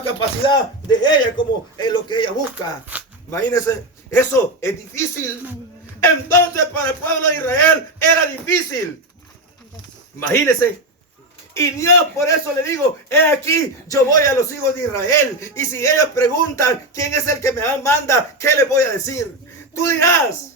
capacidad de ella como en lo que ella busca. Imagínense, eso es difícil. Entonces para el pueblo de Israel era difícil. Imagínense. Y Dios, por eso le digo, he aquí, yo voy a los hijos de Israel. Y si ellos preguntan quién es el que me manda, ¿qué les voy a decir? Tú dirás,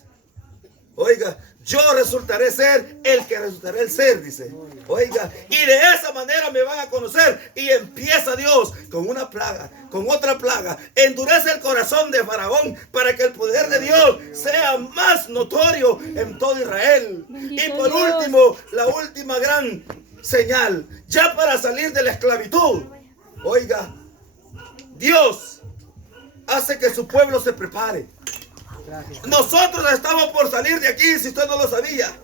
oiga, yo resultaré ser el que resultaré el ser, dice. Oiga, y de esa manera me van a conocer. Y empieza Dios con una plaga, con otra plaga. Endurece el corazón de Faraón para que el poder de Dios sea más notorio en todo Israel. Y por último, la última gran señal, ya para salir de la esclavitud. Oiga, Dios hace que su pueblo se prepare. Nosotros estamos por salir de aquí, si usted no lo sabía.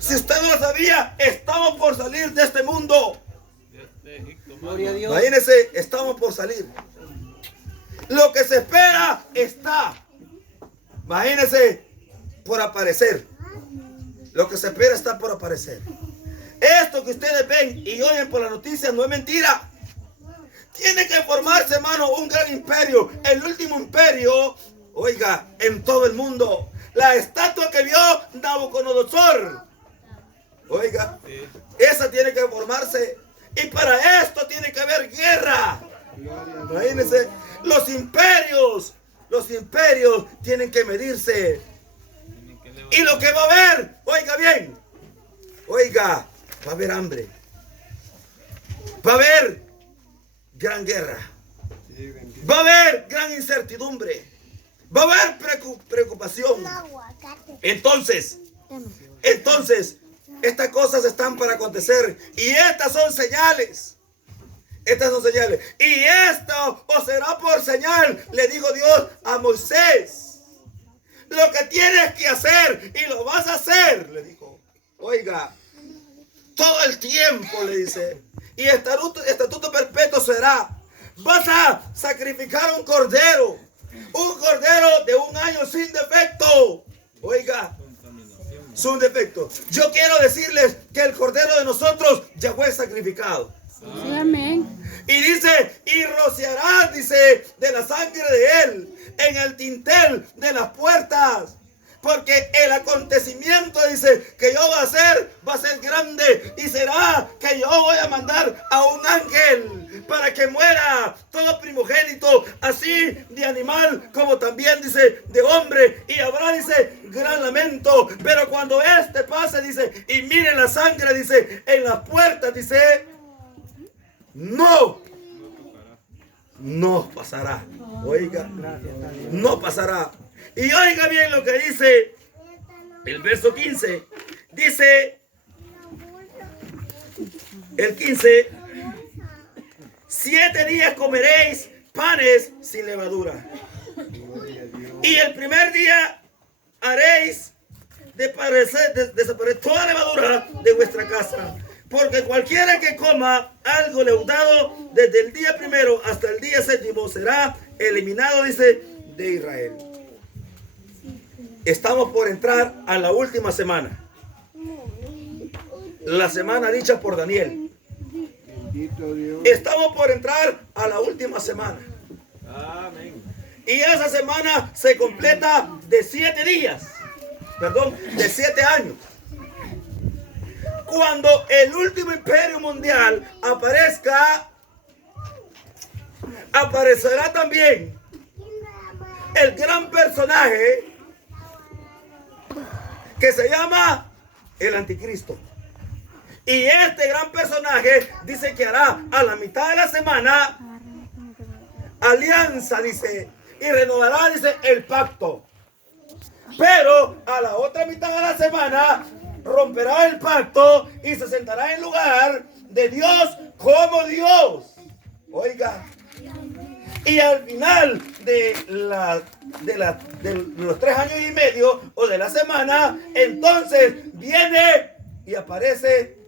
Si usted no lo sabía, estamos por salir de este mundo. Imagínense, estamos por salir. Lo que se espera está, imagínense, por aparecer. Lo que se espera está por aparecer. Esto que ustedes ven y oyen por las noticias no es mentira. Tiene que formarse, hermano, un gran imperio. El último imperio, oiga, en todo el mundo. La estatua que vio Nabucodonosor, oiga, esa tiene que formarse. Y para esto tiene que haber guerra. Imagínense, los imperios tienen que medirse. Y lo que va a haber, oiga bien, oiga, va a haber hambre. Va a haber gran guerra. Va a haber gran incertidumbre. Va a haber preocupación. Entonces, estas cosas están para acontecer. Y estas son señales. Estas son señales. Y esto os será por señal, le dijo Dios a Moisés. Lo que tienes que hacer y lo vas a hacer, le dijo. Oiga, todo el tiempo, le dice. Y estatuto perpetuo será. Vas a sacrificar un cordero de 1 año sin defecto. Oiga, sin defecto. Yo quiero decirles que el cordero de nosotros ya fue sacrificado. Sí, amén. Y dice, y rociarás, dice, de la sangre de él en el dintel de las puertas. Porque el acontecimiento, dice, que yo voy a hacer, va a ser grande. Y será que yo voy a mandar a un ángel para que muera todo primogénito, así de animal como también, dice, de hombre. Y habrá, dice, gran lamento. Pero cuando este pase, dice, y mire la sangre, dice, en las puertas, dice, no pasará. Oiga, no pasará. Y oiga bien lo que dice el verso 15. Dice el 15: 7 días comeréis panes sin levadura. Y el primer día haréis desaparecer toda levadura de vuestra casa. Porque cualquiera que coma algo leudado desde el día primero hasta el día 7 será eliminado, dice, de Israel. Estamos por entrar a la última semana. La semana dicha por Daniel. Estamos por entrar a la última semana. Y esa semana se completa de 7 días. Perdón, de 7 años. Cuando el último imperio mundial aparecerá también el gran personaje que se llama el anticristo. Y este gran personaje dice que hará a la mitad de la semana alianza, dice, y renovará, dice, el pacto. Pero a la otra mitad de la semana romperá el pacto y se sentará en lugar de Dios como Dios. Oiga. Y al final de los 3 años y medio o de la semana, entonces viene y aparece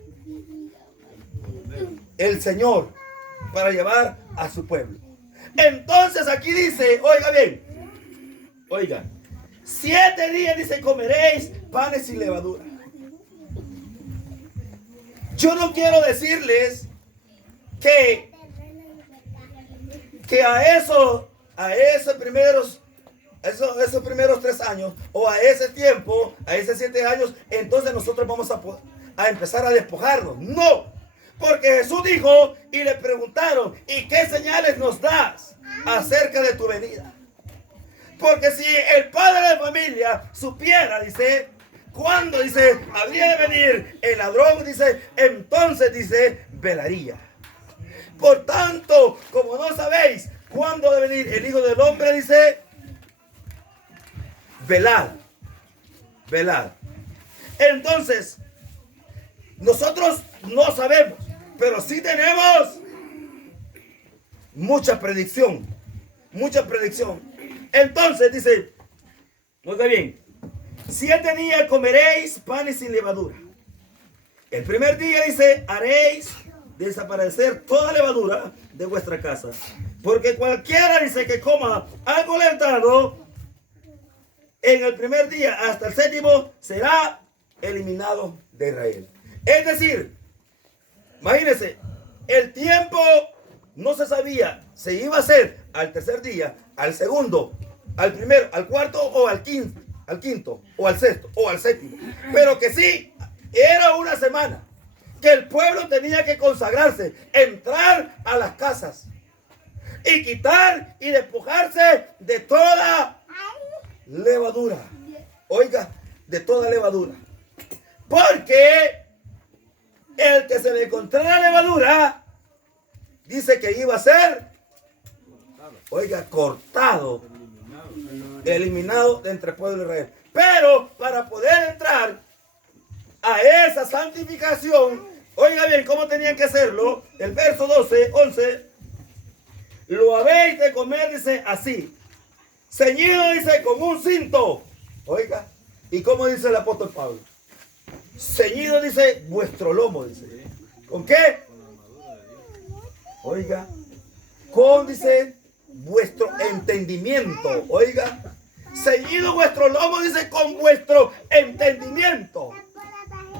el Señor para llevar a su pueblo. Entonces aquí dice, oiga bien, oiga, 7 días dice comeréis panes sin levadura. Yo no quiero decirles que que esos primeros 3 años, o a ese tiempo, a esos 7 años, entonces nosotros vamos a empezar a despojarnos. No, porque Jesús dijo y le preguntaron, ¿y qué señales nos das acerca de tu venida? Porque si el padre de familia supiera, dice, cuándo, dice, habría de venir el ladrón, dice, entonces, dice, velaría. Por tanto, como no sabéis cuándo debe venir el Hijo del Hombre, dice, velad, velad. Entonces, nosotros no sabemos, pero sí tenemos mucha predicción, mucha predicción. Entonces dice, oiga bien, 7 días comeréis panes sin levadura. El primer día dice, haréis desaparecer toda levadura de vuestra casa. Porque cualquiera dice que coma algo levado en el primer día hasta el 7º será eliminado de Israel. Es decir, imagínense, el tiempo no se sabía si iba a ser al tercer día, al segundo, al primero, al cuarto o al quinto, o al sexto, o al 7º. Pero que sí, era una semana que el pueblo tenía que consagrarse, entrar a las casas y quitar y despojarse de toda levadura. Oiga, de toda levadura. Porque el que se le encontrara levadura, dice que iba a ser, oiga, cortado, eliminado de entre el pueblo de Israel. Pero para poder entrar a esa santificación, oiga bien cómo tenían que hacerlo. El verso 11, lo habéis de comer, dice, así, ceñido, dice, con un cinto. Oiga, y como dice el apóstol Pablo, ceñido, dice, vuestro lomo, dice. ¿Con qué? Oiga, con, dice, vuestro entendimiento. Oiga, ceñido vuestro lomo, dice, con vuestro entendimiento.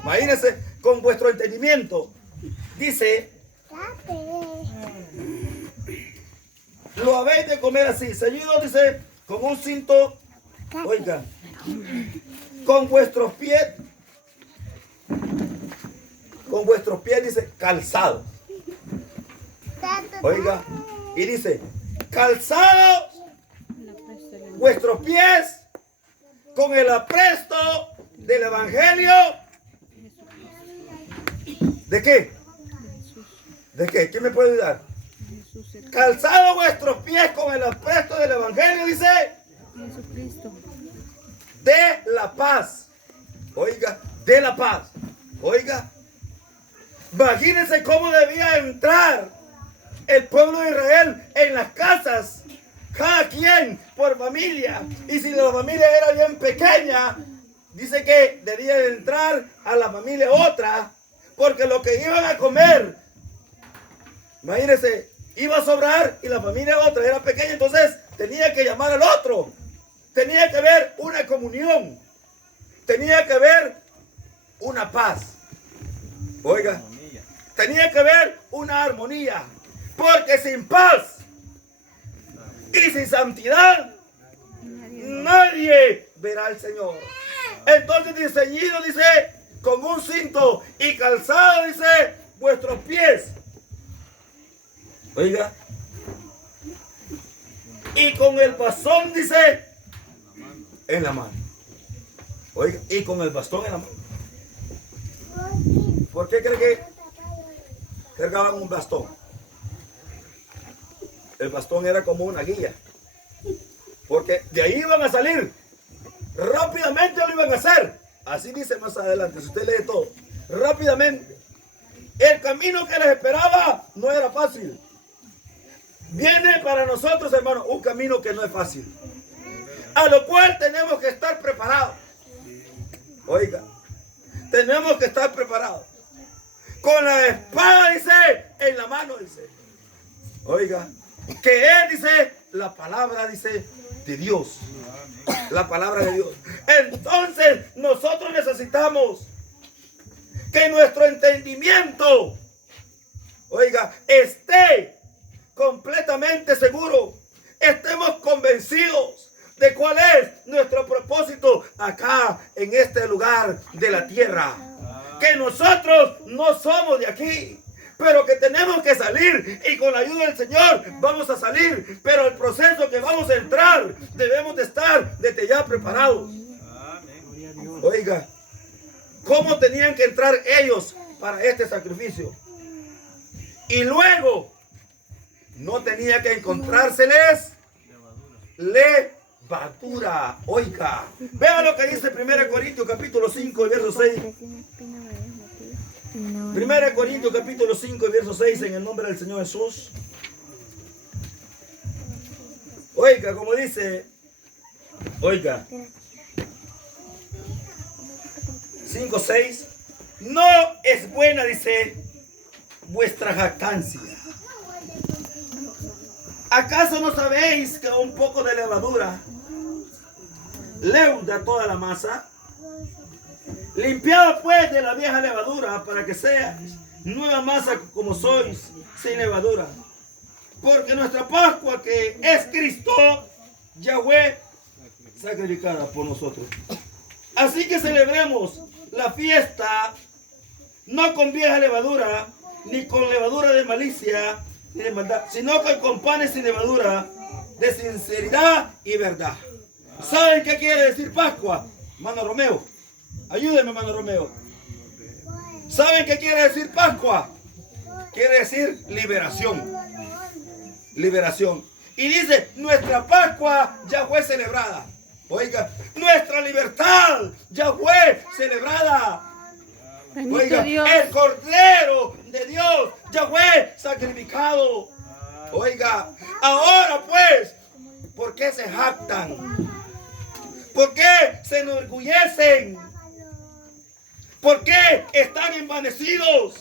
Imagínense, con vuestro entendimiento. Dice, lo habéis de comer así, ceñido, dice, con un cinto. Oiga, con vuestros pies, dice, calzados. Oiga, y dice, calzados vuestros pies con el apresto del evangelio. ¿De qué? ¿De qué? ¿Quién me puede ayudar? Calzados vuestros pies con el apresto del evangelio, dice, Jesucristo, de la paz. Oiga, de la paz. Oiga, imagínense cómo debía entrar el pueblo de Israel en las casas, cada quien por familia. Y si la familia era bien pequeña, dice que debía de entrar a la familia otra, porque lo que iban a comer, imagínense, iba a sobrar y la familia otra era pequeña, entonces tenía que llamar al otro. Tenía que haber una comunión, tenía que haber una paz. Oiga, tenía que haber una armonía, porque sin paz y sin santidad nadie verá al Señor. Entonces dice, ceñido, dice, con un cinto, y calzado, dice, vuestros pies. Oiga, y con el bastón, dice, en la mano. Oiga, y con el bastón en la mano. ¿Por qué cree que cargaban un bastón? El bastón era como una guía, porque de ahí iban a salir, rápidamente lo iban a hacer. Así dice más adelante, si usted lee todo, rápidamente. El camino que les esperaba no era fácil. Viene para nosotros, hermanos, un camino que no es fácil, a lo cual tenemos que estar preparados. Oiga, tenemos que estar preparados. Con la espada, dice, en la mano, dice. Oiga, que es, dice, la palabra, dice, de Dios. La palabra de Dios. Entonces, nosotros necesitamos que nuestro entendimiento, oiga, esté completamente seguros, estemos convencidos de cuál es nuestro propósito acá en este lugar de la tierra. Que nosotros no somos de aquí, pero que tenemos que salir, y con la ayuda del Señor vamos a salir. Pero el proceso que vamos a entrar, debemos de estar desde ya preparados. Oiga, ¿cómo tenían que entrar ellos para este sacrificio? Y luego, no tenía que encontrárseles levadura. Oiga, vean lo que dice 1 Corintios capítulo 5, verso 6. 1 Corintios capítulo 5, verso 6, en el nombre del Señor Jesús. Oiga, como dice, oiga, 5, 6, no es buena, dice, vuestra jactancia. ¿Acaso no sabéis que un poco de levadura leuda toda la masa? Limpiad pues de la vieja levadura, para que sea nueva masa como sois, sin levadura. Porque nuestra Pascua, que es Cristo, Yahweh, sacrificada por nosotros. Así que celebremos la fiesta, no con vieja levadura, ni con levadura de malicia, ni de maldad, sino que con panes sin levadura, de sinceridad y verdad. ¿Saben qué quiere decir Pascua? Hermano Romeo, ayúdeme, hermano Romeo. ¿Saben qué quiere decir Pascua? Quiere decir liberación. Liberación. Y dice, nuestra Pascua ya fue celebrada. Oiga, nuestra libertad ya fue celebrada. Oiga, el Cordero de Dios ya fue sacrificado. Oiga, ahora pues, ¿por qué se jactan? ¿Por qué se enorgullecen? ¿Por qué están envanecidos?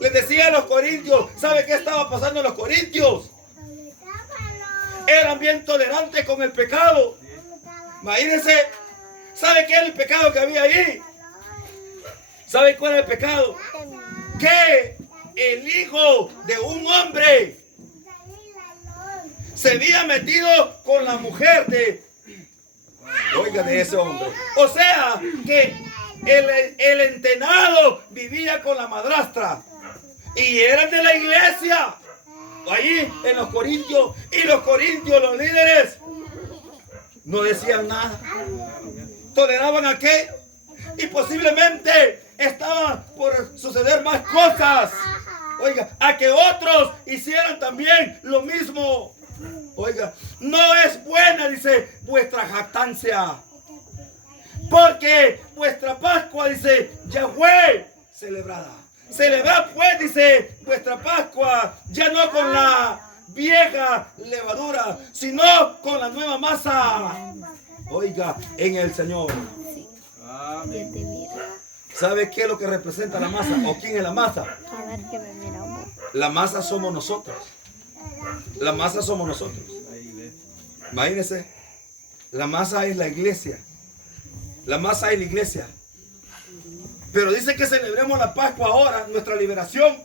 Les decía a los corintios, ¿sabe qué estaba pasando en los corintios? Eran bien tolerantes con el pecado. Imagínense, ¿sabe qué era el pecado que había ahí? ¿Sabe cuál es el pecado? Que el hijo de un hombre se había metido con la mujer de ese hombre. O sea, que el entenado vivía con la madrastra. Y eran de la iglesia. Ahí en los corintios. Y los corintios, los líderes, no decían nada. Toleraban aquello. Y posiblemente estaban por suceder más cosas. Oiga, a que otros hicieran también lo mismo. Oiga, no es buena, dice, vuestra jactancia. Porque vuestra Pascua, dice, ya fue celebrada. Celebrad pues, dice, vuestra Pascua, ya no con la vieja levadura, sino con la nueva masa. Oiga, en el Señor. Amén. ¿Sabe qué es lo que representa la masa? ¿O quién es la masa? La masa somos nosotros. La masa somos nosotros. Imagínense, la masa es la iglesia. La masa es la iglesia. Pero dice que celebremos la Pascua ahora, nuestra liberación,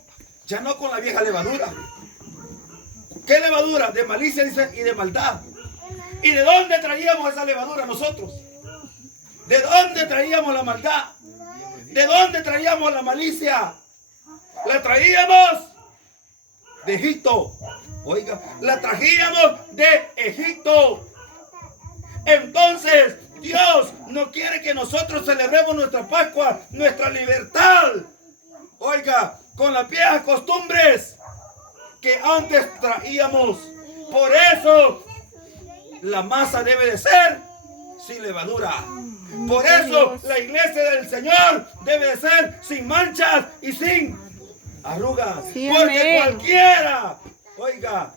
ya no con la vieja levadura. ¿Qué levadura? De malicia, dice, y de maldad. ¿Y de dónde traíamos esa levadura nosotros? ¿De dónde traíamos la maldad? ¿De dónde traíamos la malicia? La traíamos de Egipto. Oiga, la trajíamos de Egipto. Entonces, Dios no quiere que nosotros celebremos nuestra Pascua, nuestra libertad. Oiga, con las viejas costumbres que antes traíamos. Por eso, la masa debe de ser sin levadura. Por eso, la iglesia del Señor debe de ser sin manchas y sin arrugas. Sí, porque cualquiera, oiga,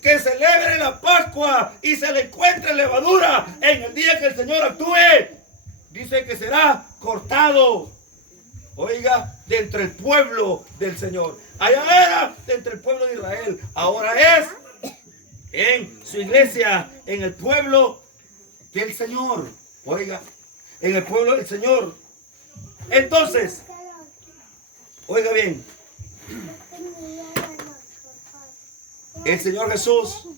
que celebre la Pascua y se le encuentre levadura en el día que el Señor actúe, dice que será cortado. Oiga, de entre el pueblo del Señor. Allá era de entre el pueblo de Israel. Ahora es en su iglesia, en el pueblo del Señor. Oiga, en el pueblo del Señor. Entonces, oiga bien. el Señor Jesús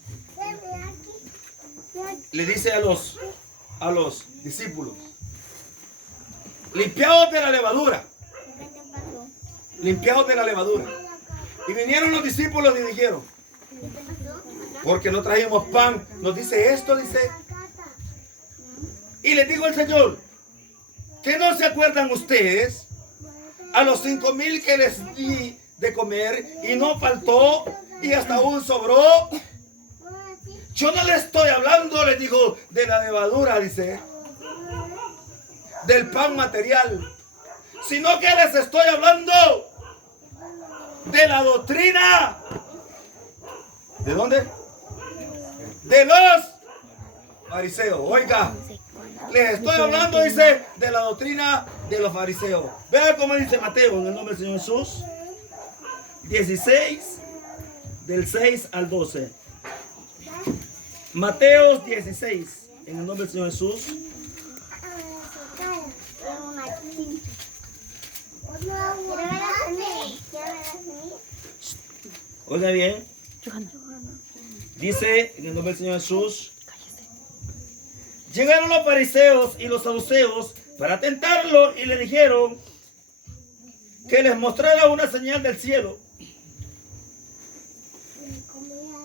le dice a los discípulos, limpiaos de la levadura. Limpiaos de la levadura. Y vinieron los discípulos y dijeron, porque no trajimos pan. Nos dice esto, dice. Y les dijo el Señor, que no se acuerdan ustedes a los 5,000 que les di de comer y no faltó y hasta aún sobró. Yo no les estoy hablando, les digo, de la levadura, dice, del pan material, sino que les estoy hablando de la doctrina. ¿De dónde? De los fariseos. Oiga, les estoy hablando, dice, de la doctrina de los fariseos. Vean cómo dice Mateo, en el nombre del Señor Jesús, 16, del 6 al 12. Mateo 16, en el nombre del Señor Jesús. Oiga bien. Dice en el nombre del Señor Jesús. Llegaron los fariseos y los saduceos para tentarlo y le dijeron que les mostrara una señal del cielo.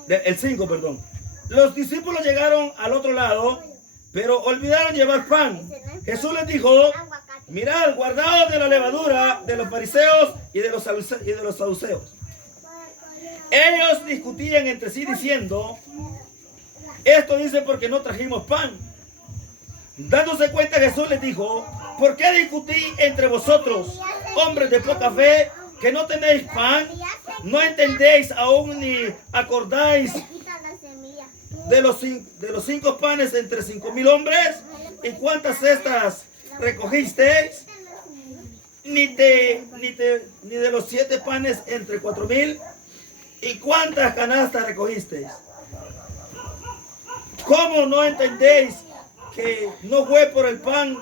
El 5, perdón. Los discípulos llegaron al otro lado, pero olvidaron llevar pan. Jesús les dijo, mirad, guardaos de la levadura de los fariseos y de los saduceos. Ellos discutían entre sí diciendo, esto dice porque no trajimos pan. Dándose cuenta, Jesús les dijo, ¿por qué discutís entre vosotros, hombres de poca fe, que no tenéis pan? ¿No entendéis aún ni acordáis de los 5 panes entre 5,000 hombres? ¿Y cuántas cestas recogisteis? Ni de los 7 panes entre 4,000. ¿Y cuántas canastas recogisteis? ¿Cómo no entendéis que no fue por el pan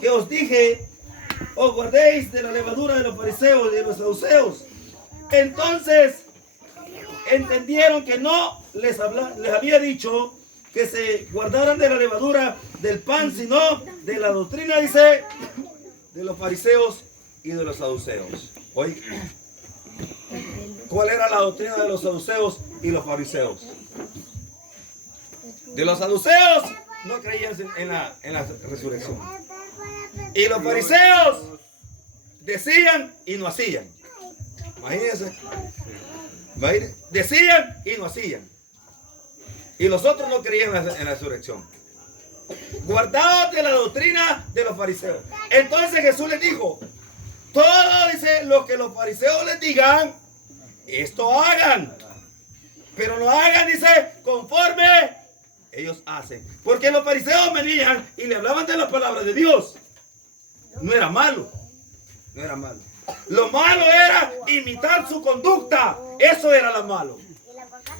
que os dije, os guardéis de la levadura de los fariseos y de los saduceos? Entonces entendieron que no les había dicho que se guardaran de la levadura del pan, sino de la doctrina, dice, de los fariseos y de los saduceos. Oye, ¿cuál era la doctrina de los saduceos y los fariseos? De los saduceos no creían en la resurrección. Y los fariseos decían y no hacían. Imagínense. Decían y no hacían. Y los otros no creían en la resurrección. Guardaos de la doctrina de los fariseos. Entonces Jesús les dijo, todo, dice, lo que los fariseos les digan, esto hagan. Pero no hagan, dice, conforme ellos hacen. Porque los fariseos venían y le hablaban de las palabras de Dios. No era malo. No era malo. Lo malo era imitar su conducta. Eso era lo malo.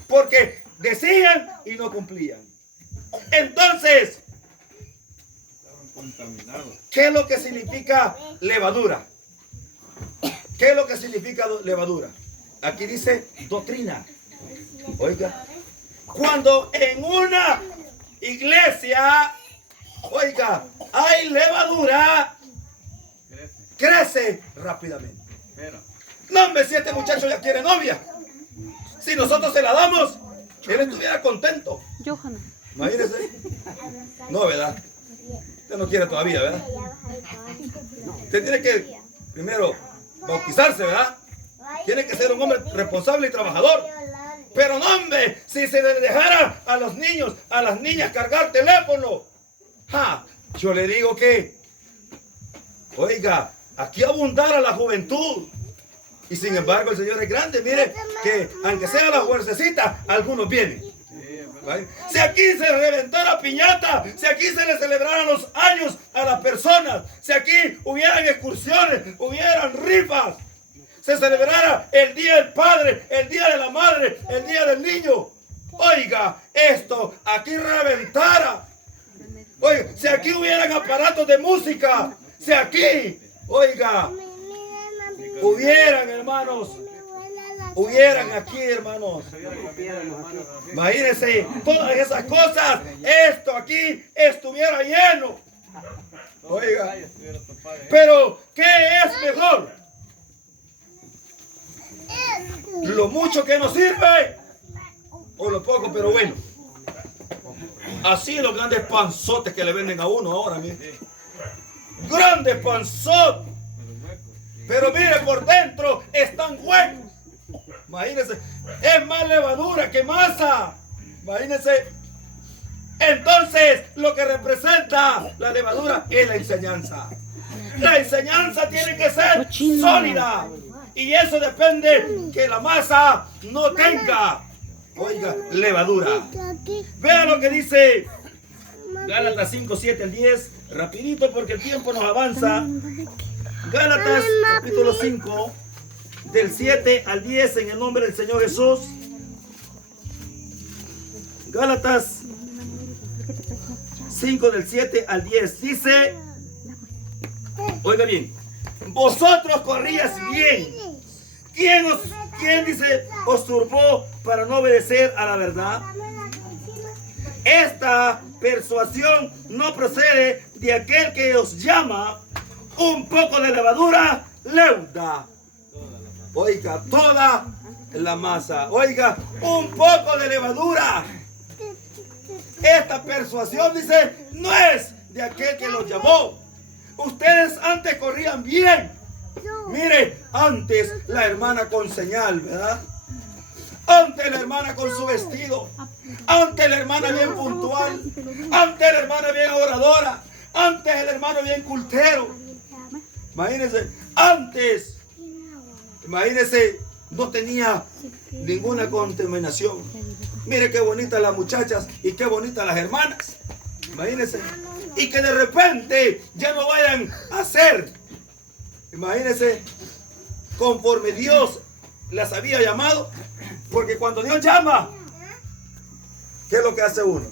Porque decían y no cumplían. Entonces, ¿qué es lo que significa levadura? ¿Qué es lo que significa levadura? Aquí dice doctrina. Oiga, cuando en una iglesia, oiga, hay levadura, crece rápidamente. No, hombre, si este muchacho ya quiere novia, si nosotros se la damos, él estuviera contento. Imagínese. No, ¿verdad? Usted no quiere todavía, ¿verdad? Usted tiene que primero bautizarse, ¿verdad? Tiene que ser un hombre responsable y trabajador. Pero no, hombre, si se le dejara a los niños, a las niñas cargar teléfono, yo le digo que, oiga, aquí abundara la juventud. Y sin embargo el Señor es grande. Mire que aunque sea la fuercecita, algunos vienen. Si aquí se reventara piñata, si aquí se le celebraran los años a las personas, si aquí hubieran excursiones, hubieran rifas, se celebrara el día del padre, el día de la madre, el día del niño, oiga, esto aquí reventara. Oiga, si aquí hubieran aparatos de música, si aquí, oiga, hubieran, hermanos, hubieran aquí, hermanos. Imagínense, todas esas cosas, esto aquí estuviera lleno. Oiga, pero ¿qué es mejor? ¿Lo mucho que nos sirve o lo poco pero bueno? Así los grandes panzotes que le venden a uno ahora mismo. Grandes panzotes. Pero mire, por dentro están huecos. Imagínense, es más levadura que masa. Imagínense. Entonces, lo que representa la levadura es la enseñanza. La enseñanza tiene que ser sólida. Y eso depende que la masa no tenga, oiga, levadura. Vea lo que dice Gálatas 5, 7 al 10. Rapidito porque el tiempo nos avanza. Gálatas capítulo 5, del 7 al 10, en el nombre del Señor Jesús. Gálatas 5 del 7 al 10 dice, oiga bien, vosotros corríais bien. ¿Quién dice os turbó para no obedecer a la verdad? Esta persuasión no procede de aquel que os llama. Un poco de levadura leuda. Oiga, toda la masa. Oiga, un poco de levadura. Esta persuasión, dice, no es de aquel que los llamó. Ustedes antes corrían bien. Mire, antes la hermana con señal, ¿verdad? Antes la hermana con su vestido. Antes la hermana bien puntual. Antes la hermana bien oradora. Antes el hermano bien cultero. Imagínense, antes, imagínense, no tenía ninguna contaminación. Mire qué bonitas las muchachas y qué bonitas las hermanas. Imagínense. Y que de repente ya no vayan a ser, imagínense, conforme Dios las había llamado. Porque cuando Dios llama, ¿qué es lo que hace uno?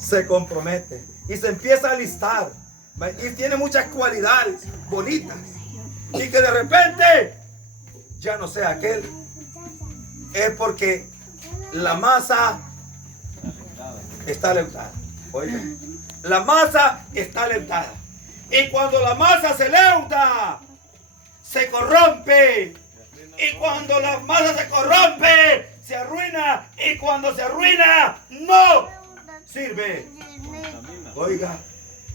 Se compromete. Y se empieza a alistar. Y tiene muchas cualidades bonitas. Y que de repente ya no sea aquel. Es porque la masa está alentada. Oiga, la masa está alentada. Y cuando la masa se leuda, se corrompe. Y cuando la masa se corrompe, se arruina. Y cuando se arruina, no sirve. Oiga,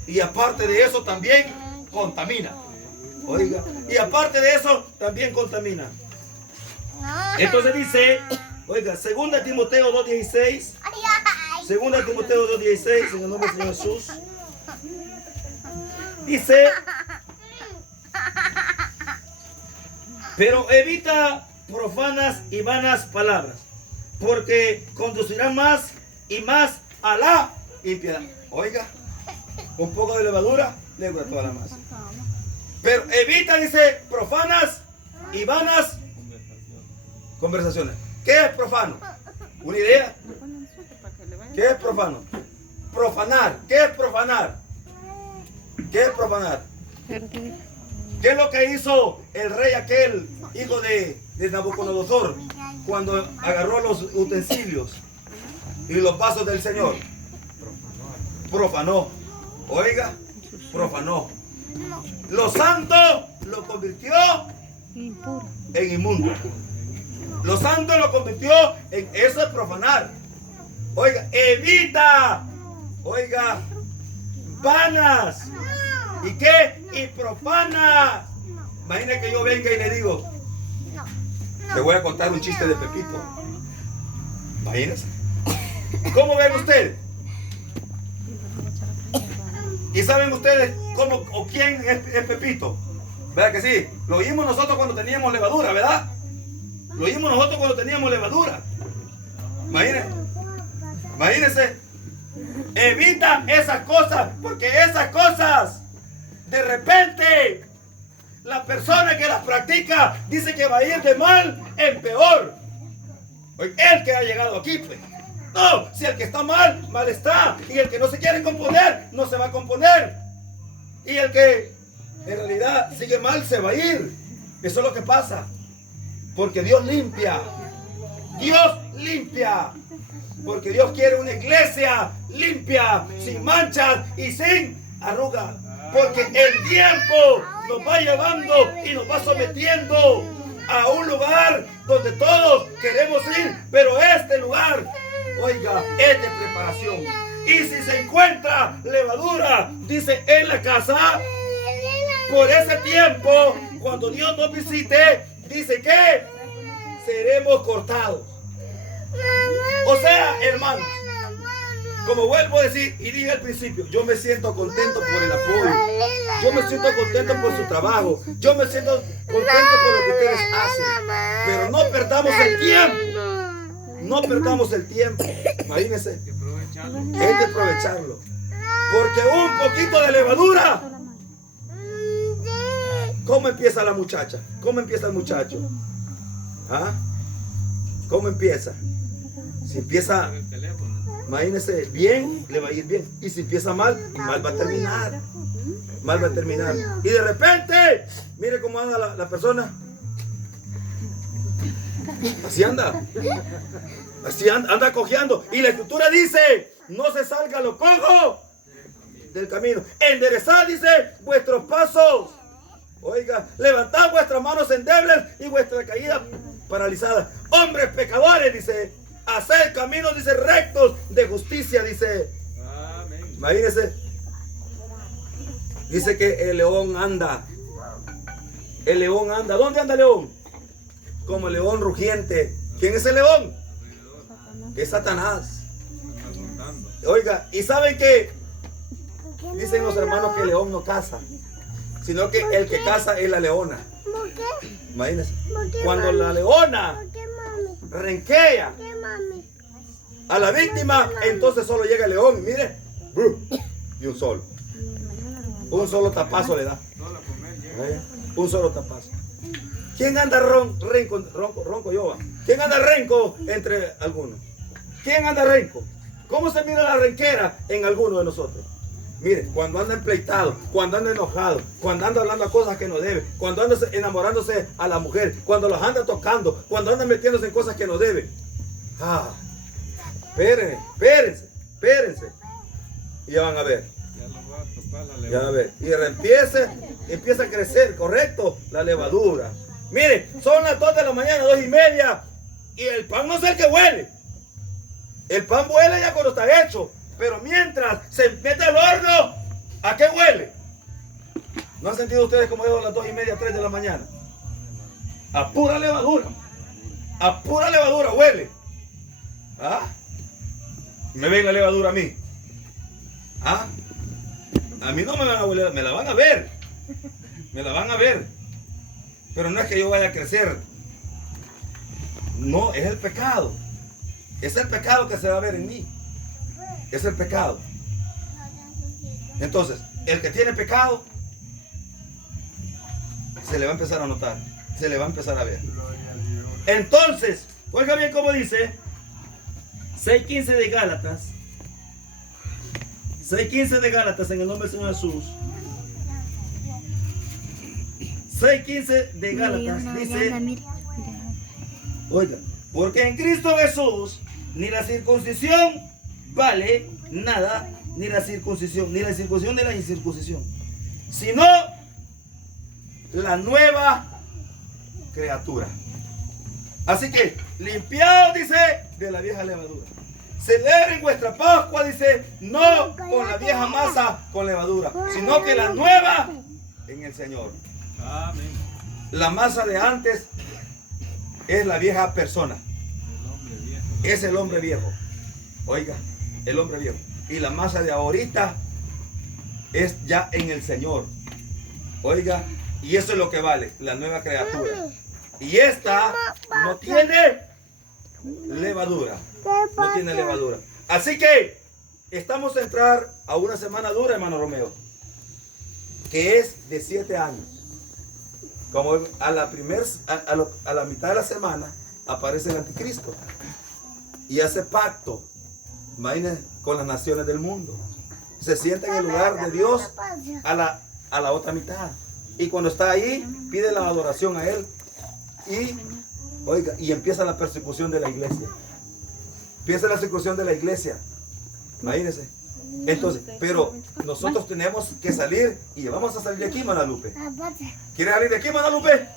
y aparte de eso también contamina. Oiga, y aparte de eso también contamina. Entonces dice, oiga, 2 Timoteo 2:16. 2 Timoteo 2:16, en el nombre del Señor Jesús. Dice, pero evita profanas y vanas palabras, porque conducirán más y más a la impiedad. Oiga, un poco de levadura le cura toda la masa. Pero evita, dice, profanas y vanas conversaciones. ¿Qué es profano? ¿Una idea? ¿Qué es profano? Profanar. ¿Qué es profanar? ¿Qué es profanar? ¿Qué es lo que hizo el rey aquel, hijo de Nabucodonosor, cuando agarró los utensilios y los vasos del Señor? Profanó. Oiga, profanó. Lo santo lo convirtió en inmundo. Lo santo lo convirtió en eso, es profanar. Oiga, evita. Oiga, vanas. ¿Y qué? Y profanas. Imagina que yo venga y le digo, te voy a contar un chiste de Pepito. Imagínense. ¿Cómo ven ustedes? ¿Y saben ustedes cómo o quién es Pepito? ¿Verdad que sí? Lo oímos nosotros cuando teníamos levadura, ¿verdad? Lo oímos nosotros cuando teníamos levadura. Imagínense. Imagínense. Evita esas cosas, porque esas cosas, de repente, la persona que las practica dice que va a ir de mal en peor. El que ha llegado aquí, pues. No, si el que está mal, mal está. Y el que no se quiere componer, no se va a componer. Y el que en realidad sigue mal, se va a ir. Eso es lo que pasa. Porque Dios limpia. Dios limpia. Porque Dios quiere una iglesia limpia, sin manchas y sin arrugas. Porque el tiempo nos va llevando y nos va sometiendo a un lugar donde todos queremos ir. Pero este lugar, oiga, es de preparación. Y si se encuentra levadura, dice, en la casa, por ese tiempo, cuando Dios nos visite, dice que seremos cortados. O sea, hermanos, como vuelvo a decir y dije al principio, yo me siento contento por el apoyo. Yo me siento contento por su trabajo. Yo me siento contento por lo que ustedes hacen. Pero no perdamos el tiempo. No perdamos el tiempo. Imagínense. Es de aprovecharlo. Porque un poquito de levadura. ¿Cómo empieza la muchacha? ¿Cómo empieza el muchacho? ¿Ah? ¿Cómo empieza? Si empieza, imagínese, bien, le va a ir bien. Y si empieza mal, mal va a terminar. Mal va a terminar. Y de repente, mire cómo anda la persona. Así anda. Así anda cojeando. Y la escritura dice, no se salga lo cojo del camino. Enderezad, dice, vuestros pasos. Oiga, levantad vuestras manos endebles y vuestra caída paralizada. Hombres pecadores, dice, haced caminos, dice, rectos de justicia, dice. Amén. Imagínense. Dice que el león anda. El león anda. ¿Dónde anda el león? Como el león rugiente. ¿Quién es el león? Es Satanás. Oiga, ¿y saben qué? Dicen los hermanos que el león no caza, sino que el que caza es la leona. Imagínense. Cuando la leona renquea a la víctima, entonces solo llega el león. Mire, y un solo tapazo le da. Un solo tapazo. ¿Quién anda ronco yo va? ¿Quién anda renco entre algunos? ¿Quién anda renco? ¿Cómo se mira la renquera en alguno de nosotros? Mire, cuando anda empleitado, cuando anda enojado, cuando anda hablando a cosas que no debe, cuando anda enamorándose a la mujer, cuando los anda tocando, cuando anda metiéndose en cosas que no debe. Espérense. Y ya van a ver. Ya van a ver. Y empieza a crecer, correcto, la levadura. Mire, son las 2 de la mañana, 2:30, y el pan no es el que huele. El pan huele ya cuando está hecho. Pero mientras se mete al horno, ¿a qué huele? ¿No han sentido ustedes como digo a las 2:30, 3 de la mañana? A pura levadura. A pura levadura huele. ¿Ah? ¿Me ven la levadura a mí? ¿Ah? A mí no me van a oler, me la van a ver. Me la van a ver. Pero no es que yo vaya a crecer. No, es el pecado. Es el pecado que se va a ver en mí. Es el pecado. Entonces, el que tiene pecado se le va a empezar a notar, se le va a empezar a ver. Entonces, oiga bien cómo dice 6:15 de Gálatas. 6:15 de Gálatas en el nombre del Señor Jesús. 6:15 de Gálatas dice, oiga, porque en Cristo Jesús ni la circuncisión vale nada, ni la circuncisión ni la incircuncisión, sino la nueva criatura. Así que, limpiados, dice, de la vieja levadura. Celebren vuestra Pascua, dice, no con la vieja masa con levadura, sino que la nueva en el Señor. Amén. La masa de antes es la vieja persona. Es el hombre viejo. Oiga, el hombre viejo. Y la masa de ahorita es ya en el Señor. Oiga, y eso es lo que vale, la nueva criatura. Y esta no tiene levadura. No tiene levadura. Así que estamos a entrar a una semana dura, hermano Romeo, que es de 7 años. Como a la mitad de la semana aparece el anticristo y hace pacto, imagínense, con las naciones del mundo. Se sienta en el lugar de Dios a la otra mitad. Y cuando está ahí, pide la adoración a Él. Y Oiga, y empieza la persecución de la iglesia. Empieza la persecución de la iglesia. Imagínense. Entonces, pero nosotros tenemos que salir y vamos a salir de aquí, Manalupe. ¿Quieres salir de aquí, Manalupe?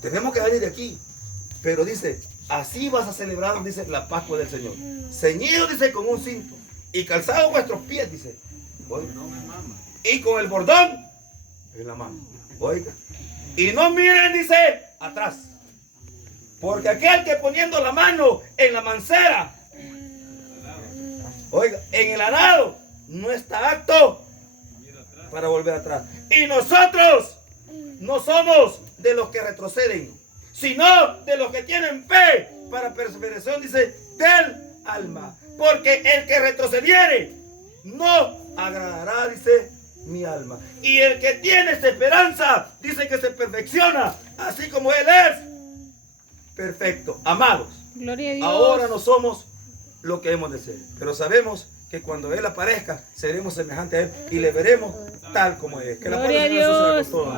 Tenemos que salir de aquí. Pero dice, así vas a celebrar, dice, la Pascua del Señor. Ceñido, dice, con un cinto. Y calzado vuestros pies, dice. Oiga. Y con el bordón en la mano. Oiga. Y no miren, dice, atrás. Porque aquel que poniendo la mano en la mancera, oiga, en el arado, no está apto para volver atrás. Y nosotros no somos de los que retroceden, sino de los que tienen fe para perseveración, dice, del alma. Porque el que retrocediere no agradará, dice, mi alma. Y el que tiene esta esperanza, dice que se perfecciona, así como Él es perfecto. Amados, Gloria a Dios. ahora no somos lo que hemos de ser, pero sabemos que cuando Él aparezca, seremos semejantes a Él y le veremos tal como es. Que la Gloria a paz del Señor sea con Dios. todos.